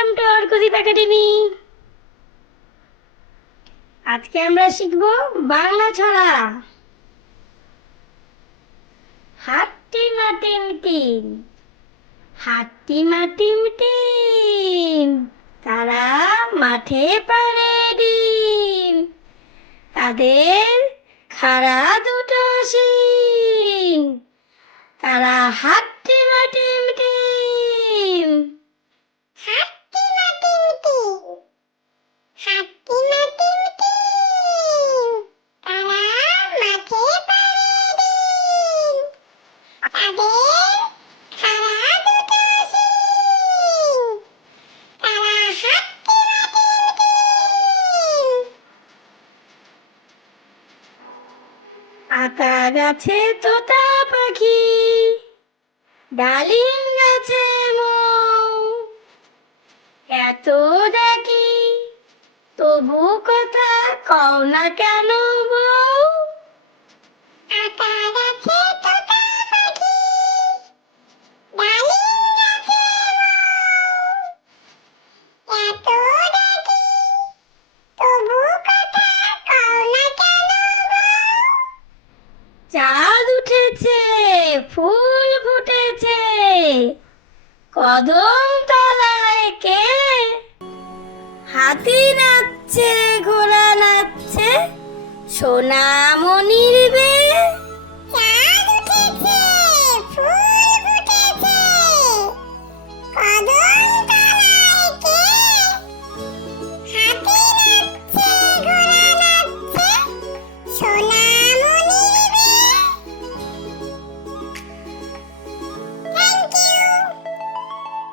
Welcome to কুদিপ academy আজকে আমরা শিখব বাংলা ছড়া। হাট্টি মাটিম টিম হাট্টি মাটিম টিম তারা মাঠে পারে দিন। তাদের খাড়া দুটো শিং। আতা গাছে তোতা পাখি ডালিম গাছে এত ডাকি তবু কথা কও না কেন বউ ফুল ফুটেছে। কদম তলায় কে হাতি নাচছে ঘোড়া নাচছে সোনামণির বে